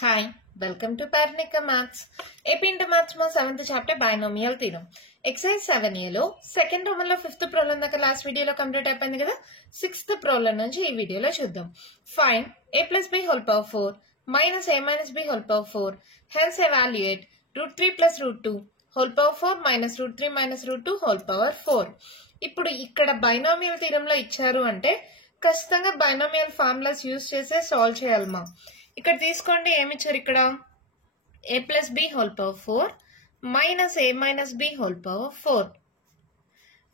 Hi, welcome to Paranika Maths. AP Inter Maths ma 7th chapter binomial theorem. Exercise 7A lo second Roman lo 5th problem daka last video lo complete ayipindi kada 6th problem nunchi ee video lo chuddam. Find a plus b whole power 4 minus a minus b whole power 4. Hence evaluate root 3 plus root 2 whole power 4 minus root 3 minus root 2 whole power 4. ఇప్పుడు ఇక్కడ binomial theorem లో ఇచ్చారు అంటే ఖచ్చితంగా binomial formulas use చేసే solve చేయాలమా. ఇక్కడ తీసుకోండి ఏమి ఇచ్చారు ఇక్కడ a plus b whole power 4 minus a minus b whole power 4.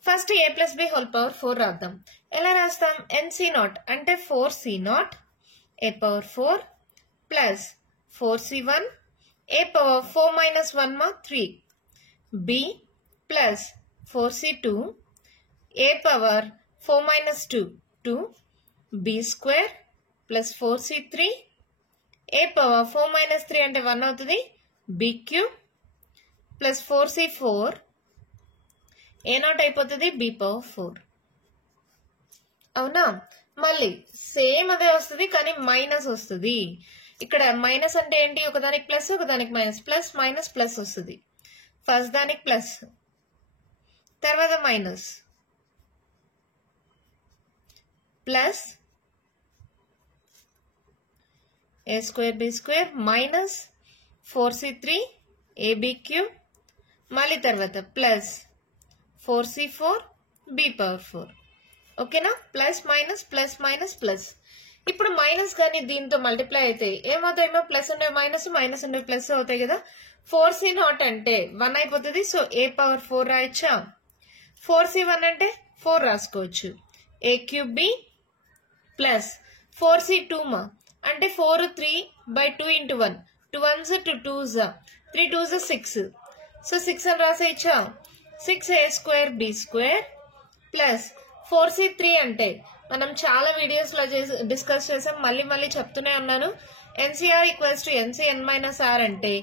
First a plus b whole power 4 రాద్దాం. ఎలా రాస్తాం? nc0 అంటే 4c0 a power 4 plus 4c1 a power 4 minus 1 మా 3 b plus 4c2 a power 4 minus 2 2 b square plus 4c3 a power 4 minus 3 అంటే 1 అవుతుంది b cube plus 4c4 a0 అయిపోతుంది b power 4. అవునా? మళ్ళీ సేమ్ అదే వస్తుంది కానీ మైనస్ వస్తుంది. ఇక్కడ మైనస్ అంటే ఏంటి? ఒకదానికి ప్లస్ ఒకదానికి మైనస్, ప్లస్ మైనస్ ప్లస్ వస్తుంది. ఫస్ట్ దానికి ప్లస్ తర్వాత minus plus a square b square minus 4c3 ab cube మళ్ళీ తర్వాత ప్లస్ 4c4 b power 4. ఓకేనా? Plus minus plus minus plus. ఇప్పుడు మైనస్ కానీ దీంతో మల్టిప్లై అయితే ఏమవుతాయేమో ప్లస్ ఉండే మైనస్ మైనస్ ఉండే ప్లస్ అవుతాయి కదా. 4c0 అంటే 1 అయిపోతుంది. So a power 4 రాయచ్చా. 4c1 అంటే 4 రాసుకోవచ్చు. a cube b plus 4c2 మా అంటే 4 3 by 2 into 1 2 1s 2 2s 3 2s 6. So 6 అని రాసేయచ్చా. 6a square b square plus 4c3 అంటే మనం చాలా వీడియోస్ లో డిస్కస్ చేసాం, మళ్ళీ మళ్ళీ చెప్తూనే ఉన్నాను. NCR equals to NCN minus r అంటే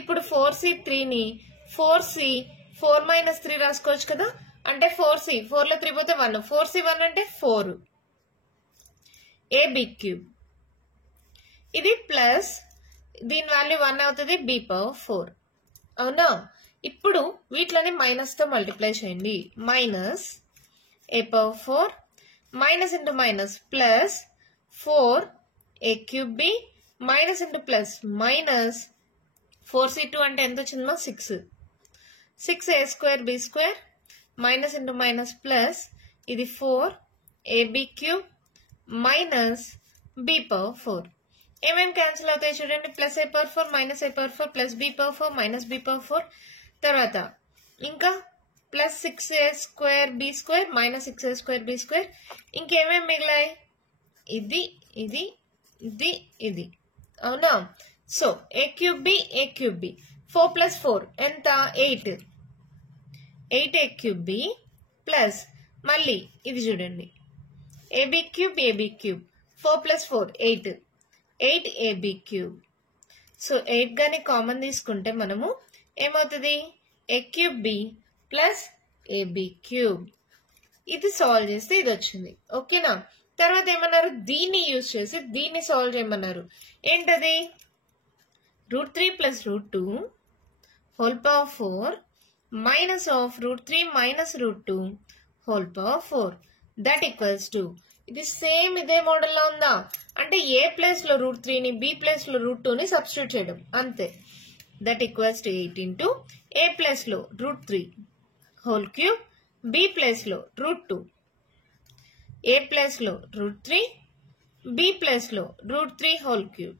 ఇప్పుడు 4c3ని 4c 4 మైనస్ 3 రాసుకోవచ్చు కదా. అంటే 4c 4లో 3 పోతే 1 4c1 అంటే 4 ab క్యూబ్. ఇది ప్లస్ దీని వాల్యూ 1 అవుతుంది b పవర్ 4. అవునా? ఇప్పుడు వీటిని మైనస్ తో మల్టిప్లై చేయండి. Minus a power 4 minus into minus plus 4 a cube b minus into plus minus 4c2 అంటే ఎంత వచ్చిందో 6 6a square b square minus into minus plus ఇది 4 ab cube minus b power 4. ఏమేమి క్యాన్సిల్ అవుతాయి చూడండి. Plus a power 4 minus a power 4 plus b power 4 minus b power 4. తర్వాత ఇంకా plus 6a square b square minus 6a square b square. ఇంకేమేమి మిగిలాయి? ఇది ఇది ఇది ఇది. అవునా? So a cube b 4 plus 4 ఎంత? 8 8a క్యూబ్ b ప్లస్ మళ్ళీ ఇది చూడండి ab cube 4 plus 4 8 8ab cube. So 8 గాని కామన్ తీసుకుంటే మనము ఏమవుతుంది? a cube b plus ab cube. ఇది సాల్వ్ చేస్తే ఇది వచ్చింది. ఓకేనా? తర్వాత ఏమన్నారు? దీన్ని యూజ్ చేసి దీన్ని సాల్వ్ చేయమన్నారు. ఏంటది? Root 3 plus root 2 whole power 4 minus of root 3 minus root 2 whole power 4 that equals to. ఇది సేమ్ ఇదే మోడల్ లో ఉందా అంటే ఏ ప్లేస్ లో రూట్ 3ని బి ప్లేస్ లో రూట్ 2ని సబ్స్టిట్యూట్ చేయడం అంతే. That equals to 8 into A place లో root 3 whole cube B place లో రూట్ 2 ఏ ప్లేస్ లో రూట్ 3 బి ప్లేస్ లో రూట్ 3 హోల్ క్యూబ్.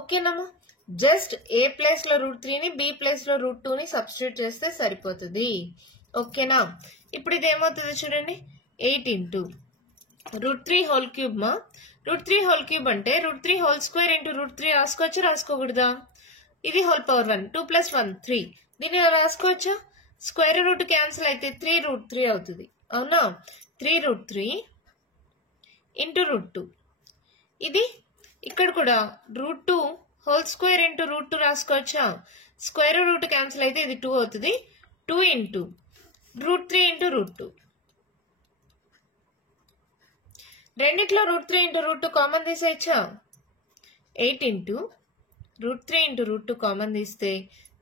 ఓకేనమ్మా? జస్ట్ ఏ ప్లేస్ లో రూట్ 3ని బి ప్లేస్ లో రూట్ 2ని సబ్స్టిట్యూట్ చేస్తే సరిపోతుంది. ఓకేనా? ఇప్పుడు ఇది ఏమవుతుంది చూడండి. 8 ఇంటూ రూట్ 3 హోల్ క్యూబ్ మా రూట్ 3 హోల్ క్యూబ్ అంటే root 3 whole square into root 3 రాసుకోవచ్చు రాసుకోకూడదా? ఇది హోల్ పవర్ 1 2 ప్లస్ 1 3 దీన్ని రాసుకోవచ్చా? స్క్వేర్ రూట్ క్యాన్సిల్ అయితే 3 రూట్ 3 అవుతుంది. అవునా? 3 రూట్ 3 ఇంటూ రూట్ 2. ఇది ఇక్కడ కూడా root 2 whole square into root 2 రాసుకోవచ్చా? స్క్వేర్ రూట్ క్యాన్సిల్ అయితే ఇది 2 అవుతుంది. 2 ఇంటూ రూట్ 3 ఇంటూ రూట్ 2. రెండిట్లో రూట్ 3 ఇంటూ రూట్ 2 కామన్ తీసేయచ్చా? 8 into root 3 into root 2 common తీస్తే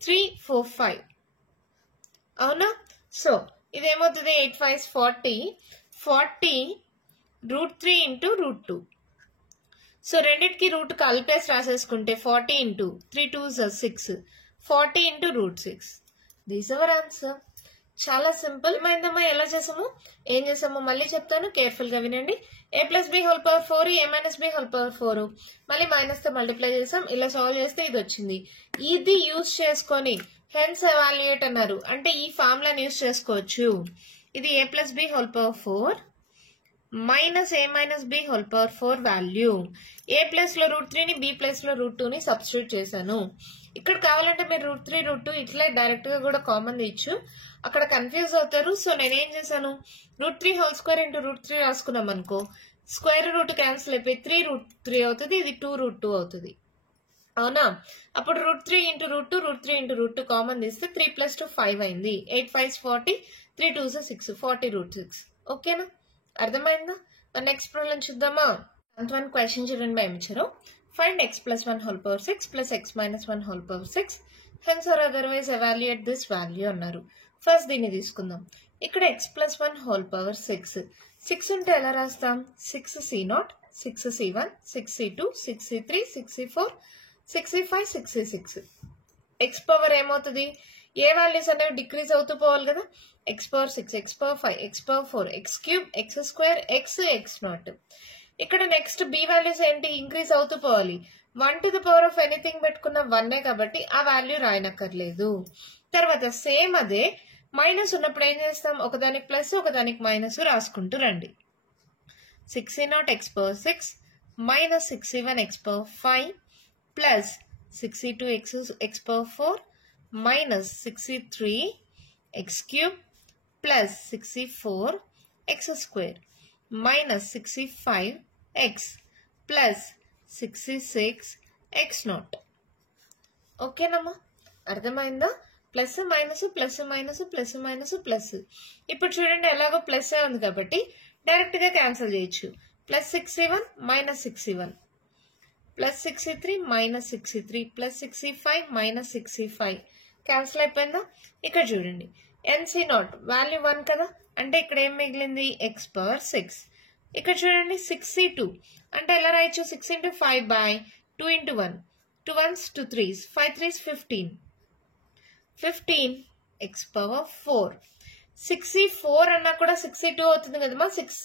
3 4 5 అవునా. సో ఇదేమవుతుంది 8 5 40 40 రూట్ 3 ఇంటూ రూట్ 2. సో రెండింటికి రూట్ కలిపేసి రాసేసుకుంటే 40 into 3 2s 6 40 into root 6. This our answer. చాలా సింపుల్. మైందమ్మా ఎలా చేసాము ఏం చేసాము మళ్ళీ చెప్తాను, కేర్ఫుల్ గా వినండి. a plus b whole power 4 a minus b whole power 4 మళ్ళీ మైనస్ తో మల్టిప్లై చేసాం. ఇలా సాల్వ్ చేస్తే ఇది వచ్చింది. ఇది యూజ్ చేసుకొని హెన్స్ ఎవాల్యుయేట్ అన్నారు. అంటే ఈ ఫార్ములాని యూజ్ చేసుకోవచ్చు. ఇది a plus b whole power 4 minus a minus b whole power 4 value. a plus లో రూట్ 3 ని b ప్లస్ లో రూట్ 2 ని సబ్స్టిట్యూట్ చేశాను. ఇక్కడ కావాలంటే మీరు రూట్ 3 రూట్ 2 ఇట్లా డైరెక్ట్ గా కూడా కామన్ తీయచ్చు. అక్కడ కన్ఫ్యూజ్ అవుతారు. సో నేనేం చేశాను, root 3 whole square into root 3 రాసుకున్నాం అనుకో, స్క్వేర్ రూట్ క్యాన్సిల్ అయిపోయి 3 రూట్ 3 అవుతుంది, ఇది 2 రూట్ 2 అవుతుంది. అవునా. అప్పుడు root 3 into root 2 root 3 into root 2 common తీస్తే 3 ప్లస్ 2 5 అయింది. 8 5 40 3 2s 6 40 రూట్ 6. ఓకేనా, అర్థమైందా? నెక్స్ట్ ప్రాబ్లం చూద్దామా. వన్ క్వశ్చన్ చూడండి ఏమి ఇచ్చారు. Find x plus 1 whole power 6 plus x minus 1 whole power 6 hence or otherwise evaluate this value అన్నారు. ఫస్ట్ దీన్ని తీసుకుందాం. ఇక్కడ x ప్లస్ 1 హోల్ పవర్ 6 6 ఉంటే ఎలా రాస్తాం, 6c0 6c1 6c2 6c3 6c4 6c5 6c6. x power ఏమవుతుంది, ఏ వాల్యూస్ అనేవి decrease అవుతూ పోవాలి కదా. x power 6 x power 5 x power 4 x cube x square x x0. ఇక్కడ నెక్స్ట్ b వాల్యూస్ ఏంటి, ఇంక్రీజ్ అవుతూ పోవాలి. 1 to the power of anything పెట్టుకున్న 1 కాబట్టి ఆ వాల్యూ రాయనక్కర్లేదు. తర్వాత సేమ్ అదే మైనస్ ఉన్నప్పుడు ఏం చేస్తాం, ఒకదానికి ప్లస్ ఒకదానికి మైనస్ రాసుకుంటూ రండి. 6c0 x power 6 minus 6c1 x power 5 plus 6c2 x power 4 minus 6c3 x cube plus 6c4 x square minus 6c5 x plus 6c6 x0. ఓకేనమ్మా, అర్థమైందా? Plus minus plus minus plus minus plus. ఇప్పుడు చూడండి ఎలాగో plus ఉంది కాబట్టి direct గా cancel చేయొచ్చు. Plus 6c1 minus 6c1 plus 6c3 minus 6c3 plus 6c5 minus 6c5 cancel అయిపోయిందా. ఇక్కడ చూడండి NC0 వాల్యూ 1 కదా, అంటే ఇక్కడ ఏం మిగిలింది x పవర్ 6. ఇక్కడ చూడండి 6c2 అంటే ఎలా రాయొచ్చు, 6 into 5 by 2 into 1 2 1s 2 3s 5 3s 15 15 x power 4. 6c4 అన్నా కూడా 6c2 అవుతుంది కదమ్మా. 6c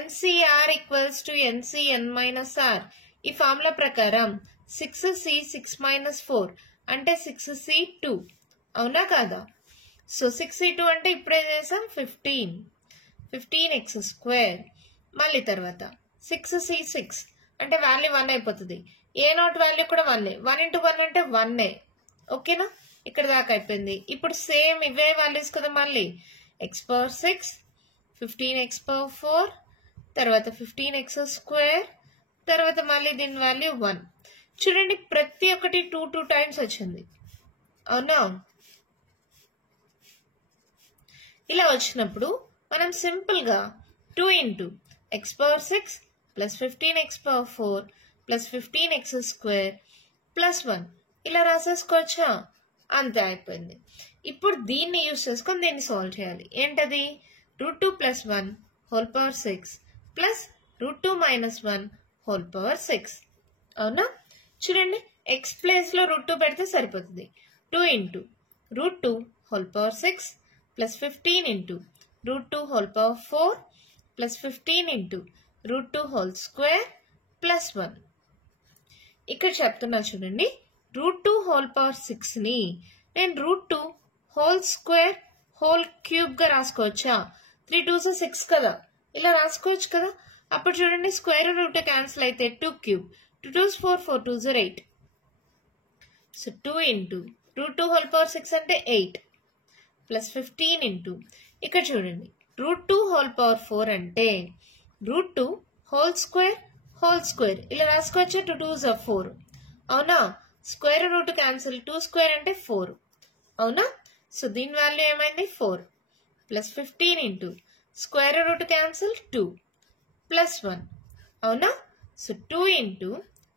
NCR equals to NCN minus R. ఈ ఫార్ములా ప్రకారం 6c 6 మైనస్ 4 అంటే 6c2 అవునా కాదా. సో 6c2 అంటే ఇప్పుడే చేసాం 15 x స్క్వేర్. మళ్ళీ తర్వాత 6c6 అంటే వాల్యూ 1 అయిపోతుంది. A0 వాల్యూ కూడా 1. 1 ఇంటూ 1 అంటే 1. ఓకేనా, ఇక్కడ దాకా అయిపోయింది. ఇప్పుడు సేమ్ ఇవే వాల్యూస్ కదా, మళ్ళీ x పవర్ 6 15 x పవర్ 4 తర్వాత 15 x స్క్వేర్ తర్వాత మళ్ళీ దీని వాల్యూ 1. చూడండి ప్రతి ఒక్కటి 2 టైమ్స్ వచ్చింది అవునా. ఇలా వచ్చినప్పుడు మనం సింపుల్ గా 2 into x power 6 plus 15 x power 4 plus 15 x square plus 1 ఇలా రాసేసుకోవచ్చా, అంతే అయిపోయింది. ఇప్పుడు దీన్ని యూజ్ చేసుకొని దీన్ని సాల్వ్ చేయాలి. ఏంటది, root 2 plus 1 whole power 6 plus root 2 minus 1 whole power 6 అవునా. చూడండి x ప్లేస్ లో రూట్ 2 పెడితే సరిపోతుంది. 2 into root 2 whole power 6 plus 15 into root 2 whole power 4 plus 15 into root 2 whole square plus 1. ఇక్కడ చెప్తున్నా చూడండి, రూట్ 2 హోల్ పవర్ 6 ని నేను root 2 whole square whole cube గా రాసుకోవచ్చా. 3 2s 6 కదా, ఇలా రాసుకోవచ్చు కదా. అప్పుడు చూడండి స్క్వేర్ రూట్ క్యాన్సిల్ అయితే 2 cube 2 2s 4 4 2s 8. So 2 into root 2 whole power 6 అంటే 8 ప్లస్ 15 ఇంటూ ఇక్కడ చూడండి రూట్ 2 హోల్ పవర్ 4 అంటే రూట్ 2 హోల్ స్క్వేర్ ఇలా రాసుకోవచ్చు. 2 2s 4 అవునా. స్క్వేర్ రూట్ క్యాన్సిల్ 2 స్క్వేర్ అంటే 4 అవునా. సో దీని వాల్యూ ఏమైంది 4 plus 15 into square root cancel 2 plus 1 అవునా. So 2 into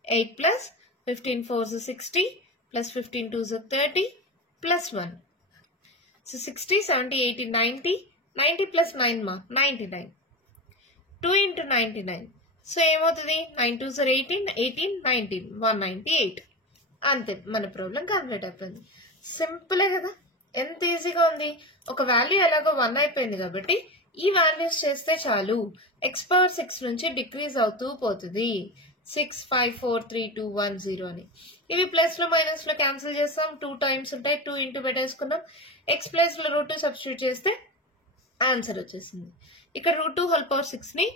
8 plus 15 4s 60 plus 15 2s 30 plus 1. So 60, 70, 80, 90. 90 plus 9 ma 99. 2 into 99. So ఏమవుతుంది 9 2s are 18, 18, 19, 198. అంతే మన ప్రాబ్లం కంప్లీట్ అయిపోయింది. సింపులే కదా, ఎంత ఈజీగా ఉంది. ఒక వాల్యూ ఎలాగో 1 అయిపోయింది కాబట్టి ఈ వాల్యూస్ చేస్తే చాలు. x పవర్ 6 నుంచి డిక్రీజ్ అవుతూ పోతుంది. 6 5 4 3 2 1 0 అని. ఇవి ప్లస్ లో మైనస్ లో క్యాన్సిల్ చేస్తాం. 2 టైమ్స్ ఉంటాయి. 2 ఇంటూ పెట్టేసుకున్నాం. x ప్లస్ లో రూట్ 2 సబ్స్టిట్యూట్ చేస్తే ఆన్సర్ వచ్చేసింది. ఇక్కడ రూట్ 2 హోల్ పవర్ 6 ని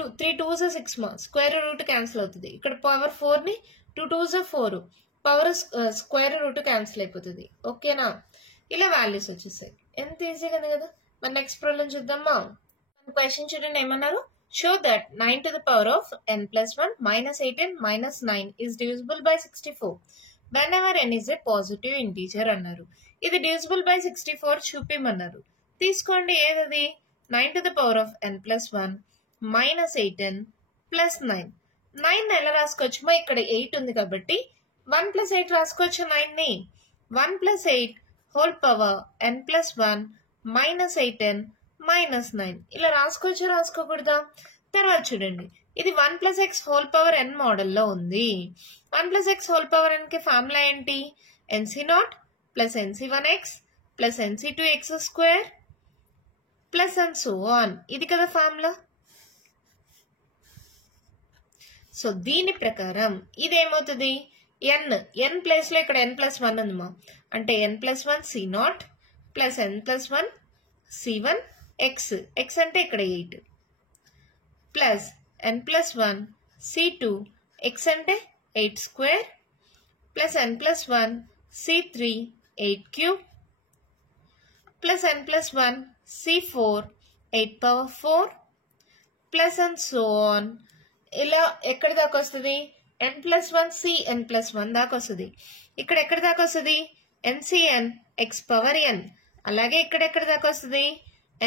3 2s 6 మా స్క్వేర్ రూట్ క్యాన్సిల్ అవుతుంది. ఇక్కడ పవర్ 4 ని 2 2s 4 power square root cancel అయిపోతుంది. ఓకేనా, ఇలా వాల్యూస్ వచ్చేసాయి. ఎంత ఈజీగా ఉంది కదా. మరి నెక్స్ట్ ప్రాబ్లం చూద్దామా. క్వశ్చన్ చూడండి, ఏమన్నారు, show that 9 to the power of n plus 1 minus 8n minus 9 is divisible by 64 whenever n is a positive integer అన్నారు. ఇది divisible by 64 చూపిమన్నారు. తీసుకోండి, ఏదది 9 to the power of n plus 1 minus 8n plus 9. 9 ఎలా రాసుకోవచ్చుమో, ఇక్కడ 8 ఉంది కాబట్టి 1 plus 8 రాసుకోవచ్చు. 9 ని 1 plus 8 whole power n plus 1 minus 8n minus 9 ఇలా రాసుకోవచ్చు, రాసుకోకూడదా. తర్వాత చూడండి, ఇది 1 plus x whole power n మోడల్లో ఉంది. 1 plus x whole power n కి ఫార్ములా ఏంటి, nc0 plus nc1x plus nc2x square plus and so on. ఇది కదా ఫార్ములా. సో దీని ప్రకారం ఇదేమవుతుంది, n ప్లేస్ లో ఇక్కడ n plus 1 ఉందమ్మా, అంటే n plus 1 c0 plus n plus 1 c1 x అంటే ఇక్కడ 8 plus n plus 1 c2 x అంటే 8 square plus n plus 1 c3 8 cube plus n plus 1 c4 8 power 4 plus and so on. ఇలా ఎక్కడి దాకా వస్తుంది, n plus 1 c n plus 1 దాకా వస్తుంది. ఇక్కడ ఎక్కడి దాకా వస్తుంది, ncn x పవర్ n. అలాగే ఇక్కడ ఎక్కడి దాకా వస్తుంది,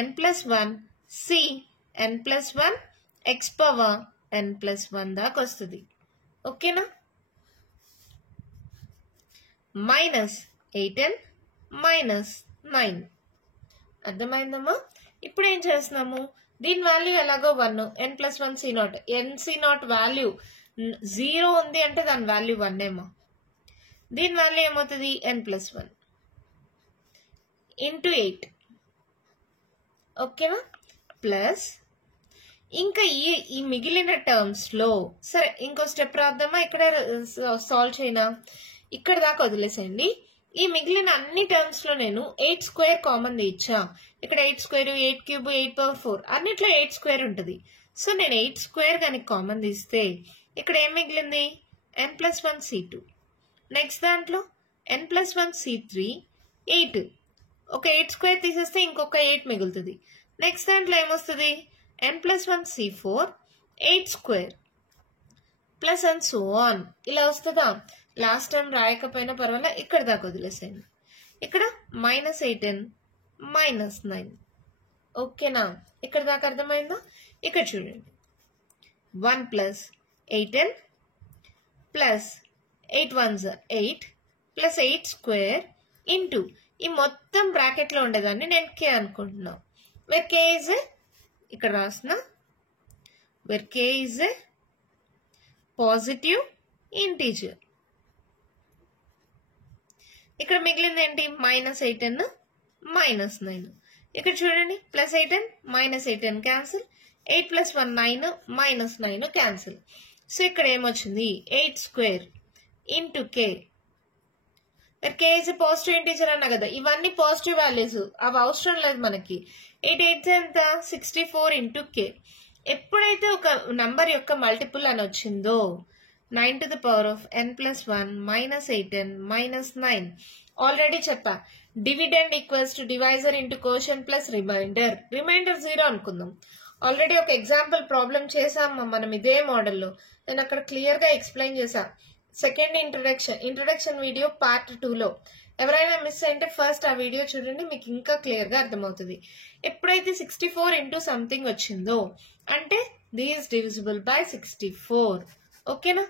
n plus 1 c n plus 1 x power n plus 1 దాకా వస్తుంది. ఓకేనా, మైనస్ 8n మైనస్ 9. అర్థమైందమ్మా. ఇప్పుడు ఏం చేస్తున్నాము, దీని వాల్యూ ఎలాగో 1, n plus 1 c0, nc0 value 0 ఉంది అంటే దాని వాల్యూ 1 ఏమో. దీని వాల్యూ ఏమవుతుంది, n plus 1 ఇంటూ 8. ఓకేనా, ప్లస్ ఇంకా ఈ మిగిలిన టర్మ్స్ లో సరే ఇంకో స్టెప్ రాద్దామా. ఇక్కడ సాల్వ్ చేయనా, ఇక్కడ దాకా వదిలేసేయండి. ఈ మిగిలిన అన్ని టర్మ్స్ లో నేను 8 స్క్వేర్ కామన్ ఇచ్చా. ఇక్కడ 8 స్క్వేర్ 8 క్యూబ్ 8 పవర్ 4 అన్నిట్లో 8 స్క్వేర్ ఉంటుంది. సో నేను 8 స్క్వేర్ కానీ కామన్ తీస్తే ఇక్కడ ఏం మిగిలింది, n plus 1 c2. నెక్స్ట్ దాంట్లో n plus 1 c3 8. ఒక 8 స్క్వేర్ తీసేస్తే ఇంకొక 8 మిగులుతుంది. నెక్స్ట్ దాంట్లో ఏమొస్తుంది, n plus 1 c4 8 square plus and so on. ఇలా వస్తుందా. లాస్ట్ టైం రాయకపోయినా పర్వాలే, ఇక్కడ దాకా వదిలేసేయండి. ఇక్కడ మైనస్ 8n మైనస్ 9. ఓకేనా, ఇక్కడ దాకా అర్థమైందా. ఇక్కడ చూడండి, 1 plus 8n plus 8 1s 8 plus 8 square into ఈ మొత్తం బ్రాకెట్లో ఉండేదాన్ని నేను k అనుకుంటున్నాను. వేర్ k is ఇక్కడ రాసిన, where k is a positive integer. ఇక్కడ మిగిలింది ఏంటి, మైనస్ 8n మైనస్ 9. ఇక్కడ చూడండి, plus 8n minus 8n cancel, 8 plus 1 9 minus 9 cancel. So ఇక్కడ ఏమొచ్చింది, 8 square into k. k is a positive integer అన్నా కదా, ఇవన్నీ పాజిటివ్ వాల్యూస్, అవి అవసరం లేదు మనకి. 8 8 ఎంత 64 ఇంటూ k. ఎప్పుడైతే ఒక నంబర్ యొక్క మల్టిపుల్ అని వచ్చిందో 9 to the power of n plus 1 minus 8n minus 9. Already చెప్పా, dividend equals to divisor into quotient plus remainder. Remainder 0 అనుకుందాం. ఆల్రెడీ ఒక ఎగ్జాంపుల్ ప్రాబ్లం చేసాం మనం ఇదే మోడల్లో. నేను అక్కడ క్లియర్ గా ఎక్స్ప్లెయిన్ చేశా. సెకండ్ ఇంట్రడక్షన్ వీడియో పార్ట్ 2లో. ఎవరైనా మిస్ అయితే ఫస్ట్ ఆ వీడియో చూడండి, మీకు ఇంకా క్లియర్ గా అర్థమవుతుంది. ఎప్పుడైతే 64 ఇంటూ సంథింగ్ వచ్చిందో అంటే దిస్ డివిజిబుల్ బై 64. ఓకేనా,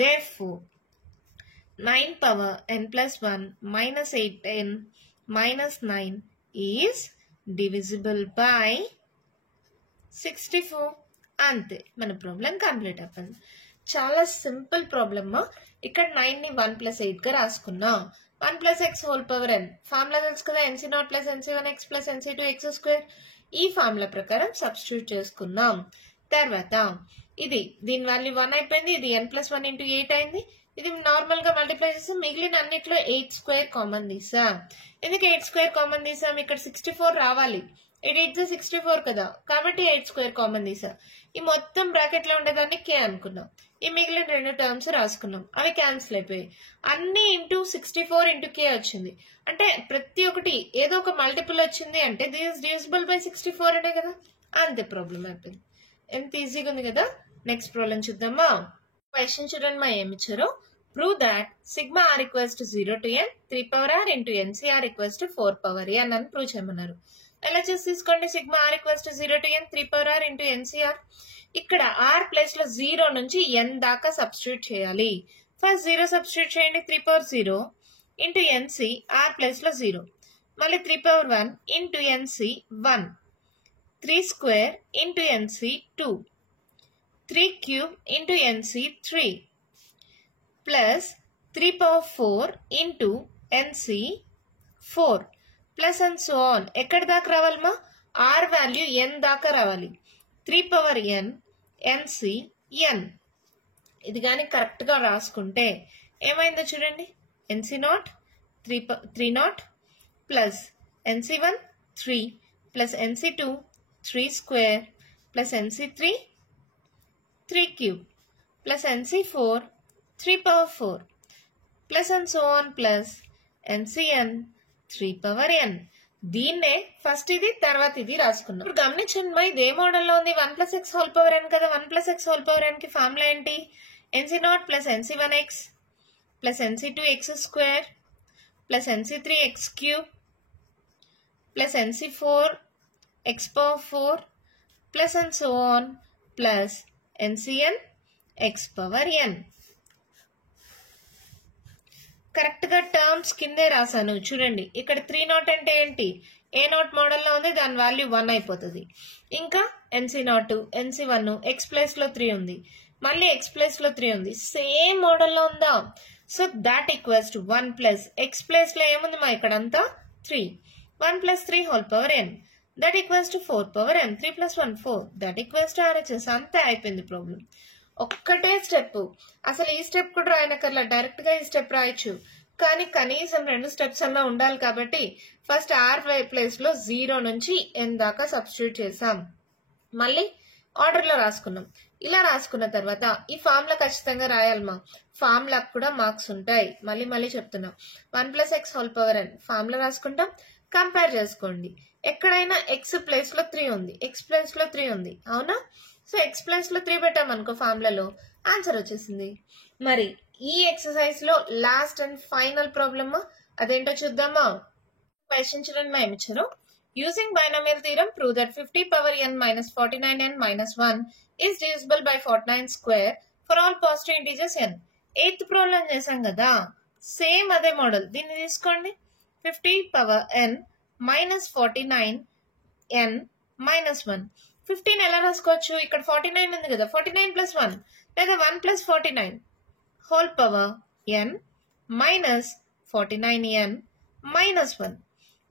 therefore 9 power n plus 1 minus 8n minus 9 is divisible by 64. అంతే, మన ప్రాబ్లం కంప్లీట్ అయిపోయింది. చాలా సింపుల్ ప్రాబ్లమ్. ఇక్కడ 9 ని 1 plus 8 గా రాసుకున్నాం. 1 plus x whole power n formula తెలుసు కదా, nc0 plus nc1x plus nc2x square. ఈ ఫార్ములా ప్రకారం సబ్స్టిట్యూట్ చేసుకున్నాం. తర్వాత ఇది దీని వాల్యూ 1 అయిపోయింది, ఇది n plus 1 into 8 అయింది. ఇది నార్మల్ గా మల్టిప్లై చేసి మిగిలిన అన్నిట్లో 8 స్క్వేర్ కామన్ తీసాం. ఎందుకు 8 స్క్వేర్ కామన్ తీసాం, ఇక్కడ 64 రావాలి, 8 64 కదా, కాబట్టి 8 స్క్వేర్ కామన్ తీసాం. ఈ మొత్తం బ్రాకెట్ లో ఉండేదాన్ని k అనుకున్నాం. ఈ మిగిలిన రెండు టర్మ్స్ రాసుకున్నాం, అవి క్యాన్సిల్ అయిపోయాయి. అన్ని ఇంటూ 64 ఇంటూ k వచ్చింది. అంటే ప్రతి ఒక్కటి ఏదో ఒక మల్టిపుల్ వచ్చింది అంటే దిస్ ఇస్ డివిజిబుల్ బై 64 అనే కదా. అంతే, ప్రాబ్లం అయిపోయింది. ఎంత ఈజీగా ఉంది కదా. నెక్స్ట్ ప్రాబ్లం చూద్దామా. క్వశ్చన్ చూడండి, మా ఏమి ఇచ్చారో. Prove that sigma r equals to 0 to n 3 power r into ncr equals to 4 power n అని ప్రూవ్ చేయమన్నారు. ఎలా చేసి తీసుకోండి, sigma r equals to 0 to n 3 power r into ncr. ఇక్కడ r ప్లేస్ లో 0 నుంచి n దాకా సబ్స్టిట్యూట్ చేయాలి. ఫస్ట్ 0 సబ్స్టిట్యూట్ చేయండి, 3 power 0 into nc r place లో 0, మళ్ళీ 3 power 1 into nc 1, 3 square into nc 2, 3 cube into nc 3 plus 3 power 4 into nc 4 plus and so on. ఎక్కడి దాకా రావాలమ్మా, r వాల్యూ n దాకా రావాలి. 3 power n nc n. ఇది కానీ correct గా రాసుకుంటే ఏమైందో చూడండి. nc0 3 plus nc1 3 plus nc2 3 square plus nc3 3 cube plus nc4 3 power 4 plus and so on plus ncn 3 power n. దీన్నే ఫస్ట్ ఇది తర్వాత ఇది రాసుకున్నాం. ఇప్పుడు గమనించండి మా, ఇదే మోడల్లో ఉంది. 1 plus x whole power n కదా. 1 plus x whole power n కి ఫార్ములా ఏంటి, nc0 plus nc1x plus nc2x square plus nc3x cube plus nc4 x power 4 plus and so on plus ncn x power n. Correct గా terms కిందే రాసాను చూడండి. ఇక్కడ 3 అంటే ఏంటి, a0 మోడల్లో ఉంది, దాని వాల్యూ 1 అయిపోతుంది. ఇంకా nc0 nc1 x ప్లేస్ లో 3 ఉంది, మళ్ళీ x ప్లేస్ లో 3 ఉంది, సేమ్ మోడల్లో ఉందా. So that equals to 1 plus x place లో ఏముంది మా, ఇక్కడ అంతా 3, 1 plus 3 whole power n, that equals to 4 power n, 3 plus 1 4, that equals to RHS. అంతే, అయిపోయింది ప్రాబ్లం. ఒక్కటే స్టెప్, అసలు ఈ స్టెప్ కూడా రాయనక్కర్లా, డైరెక్ట్ గా ఈ స్టెప్ రాయొచ్చు, కానీ కనీసం 2 స్టెప్స్ అన్నా ఉండాలి. కాబట్టి ఫస్ట్ ఆర్ ప్లేస్ లో 0 నుంచి n దాకా సబ్స్టిట్యూట్ చేసాం, మళ్ళీ ఆర్డర్ లో రాసుకున్నాం. ఇలా రాసుకున్న తర్వాత ఈ ఫార్ములా ఖచ్చితంగా రాయాలమ్మా. ఫార్ములా కూడా మార్క్స్ ఉంటాయి, మళ్ళీ చెప్తున్నాం. 1 plus x whole power n formula రాసుకుంటాం, కంపేర్ చేసుకోండి. ఎక్కడైనా x ప్లేస్ లో 3 ఉంది, x ప్లేస్ లో 3 ఉంది, అవునా. సో ఎక్స్ ప్లస్ లో 3 పెట్టామనుకో ఫార్ములాలో, ఆన్సర్ వచ్చేసింది. మరి ఈ ఎక్సర్సైజ్ లో లాస్ట్ అండ్ ఫైనల్ ప్రాబ్లమ్ అదేంటో చూద్దామా. క్వశ్చన్ చూడండి, మా ఏమిచ్చారు. Using binomial theorem prove that 50 power n minus 49n minus 1 is divisible by 49 square for all positive integers n. 8th problem చేసాం కదా, సేమ్ అదే మోడల్. దీన్ని తీసుకోండి, 50 power n minus 49n minus 1. 15 ఎలా రాసుకోవచ్చు, ఇక్కడ 49 ఉంది కదా, 49 plus 1 లేదా 1 plus 49 whole power n minus 49n minus 1.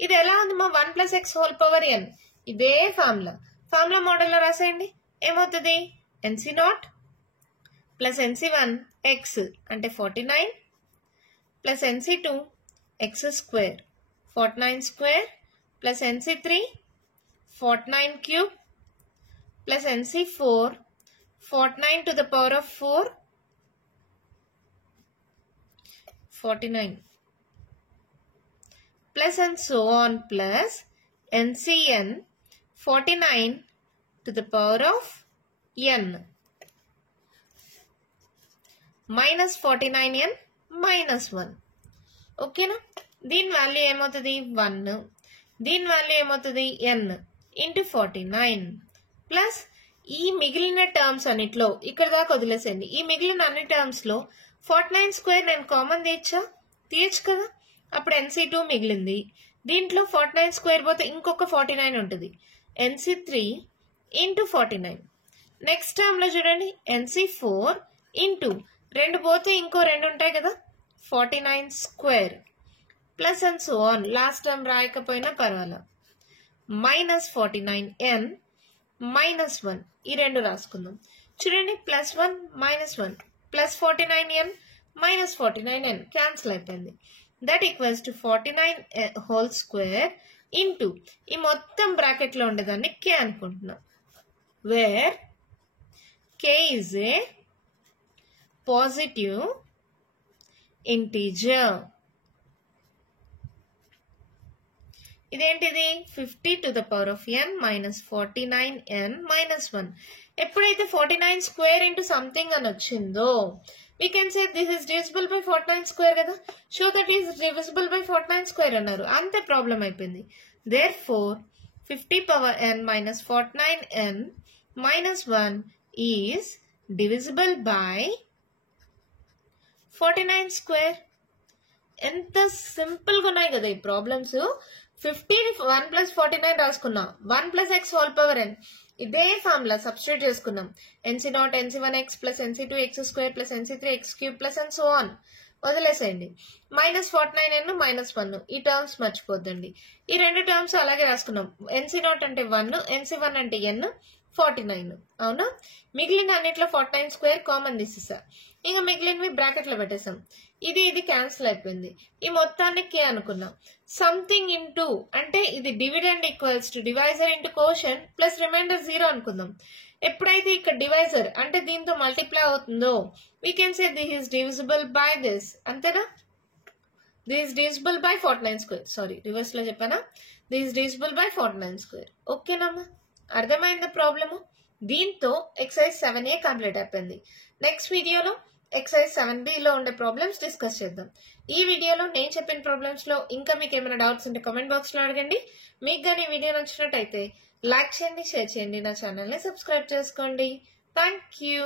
ఇది ఎలా ఉంది మా, 1 plus x whole power n. ఇదే ఫార్ములా మోడల్లో రాసేయండి. ఏమవుతుంది, nc0 plus nc1 x అంటే 49 plus nc2 x square 49 square plus nc3 49 cube plus nc4 49 to the power of 4 49 plus and so on plus ncn 49 to the power of n minus 49n minus 1. ఓకేనా. దీని value ఏమవుతుంది 1, దీని value ఏమవుతుంది n into 49 plus ఈ మిగిలిన terms అన్నిట్లో ఇక్కడ దాకా వదిలేసేయండి. ఈ మిగిలిన అన్ని టర్మ్స్ లో 49 స్క్వేర్ నేను కామన్ తీయచ్చు కదా. అప్పుడు NC2 మిగిలింది. దీంట్లో 49 స్క్వేర్ పోతే ఇంకొక 49 ఉంటుంది. NC3 into 49. నెక్స్ట్ టర్మ్ లో చూడండి NC4 ఇంటూ 2 పోతే ఇంకో 2 ఉంటాయి కదా, 49 square plus and so on. Last term రాయకపోయినా పర్వాలా. -49n -1 ఈ 2 రాసుకుందాం. చూడండి +1 -1 +49n -49n క్యాన్సిల్ అయిపోయింది. That equals to 49 whole square into ఈ మొత్తం బ్రాకెట్ లో ఉండేదాన్ని k అనుకుంటున్నాం. Where k is a positive integer. ఇదేంటిది 50 to the power of n minus 49n minus 1. ఎప్పుడైతే 49 స్క్వేర్ ఇంటూ సంథింగ్ అని వచ్చిందో we can say this is divisible by 49 square కదా. Show that is divisible by 49 square అన్నారు, అంతే problem అయిపోయింది. therefore 50 power n minus 49n minus 1 is divisible by 49 square. ఎంత simple గా ఉన్నాయి కదా ఈ ప్రాబ్లమ్స్. 50 1 ప్లస్ 49 రాసుకున్నాం, 1 plus x whole power n ఇదే ఫార్ములా సబ్స్టిట్యూట్ చేసుకున్నాం. NC0 NC1x plus NC2x square plus NC3x cube plus and so on. వదిలేసేయండి. -49n -1 ఈ టర్మ్స్ మర్చిపోద్దండి. ఈ 2 టర్మ్స్ అలాగే రాసుకున్నాం. NC0 అంటే 1, NC1 అంటే n, 49 అవునా. మిగిలిన అన్నిట్లో 49 స్క్వేర్ కామన్ తీసేసా. ఇంకా మిగిలినవి బ్రాకెట్ లో పెట్టేసాం. ఇది క్యాన్సిల్ అయిపోయింది. ఈ మొత్తాన్ని k అనుకున్నాం. సంథింగ్ ఇంటూ అంటే ఇది dividend equals to divisor into quotient plus remainder 0 అనుకుందాం. ఎప్పుడైతే ఇక్కడ డివైజర్ అంటే దీంతో మల్టిప్లై అవుతుందో we can say this is divisible by this, అంతేనా. This is divisible by 49 square. Sorry reverse లో చెప్పానా. This is divisible by 49 square. ఓకేనమ్మా, అర్థమైంది ప్రాబ్లము. దీంతో ఎక్సర్సైజ్ 7A కంప్లీట్ అయిపోయింది. నెక్స్ట్ వీడియోలో ఎక్సర్సైజ్ 7B లో ఉండే ప్రాబ్లమ్స్ డిస్కస్ చేద్దాం. ఈ వీడియోలో నేను చెప్పిన ప్రాబ్లమ్స్ లో ఇంకా మీకు ఏమైనా డౌట్స్ ఉంటే కామెంట్ బాక్స్ లో అడగండి. మీకు కానీ వీడియో నచ్చినట్టయితే లైక్ చేయండి, షేర్ చేయండి, నా ఛానల్ ని సబ్స్క్రైబ్ చేసుకోండి. Thank you.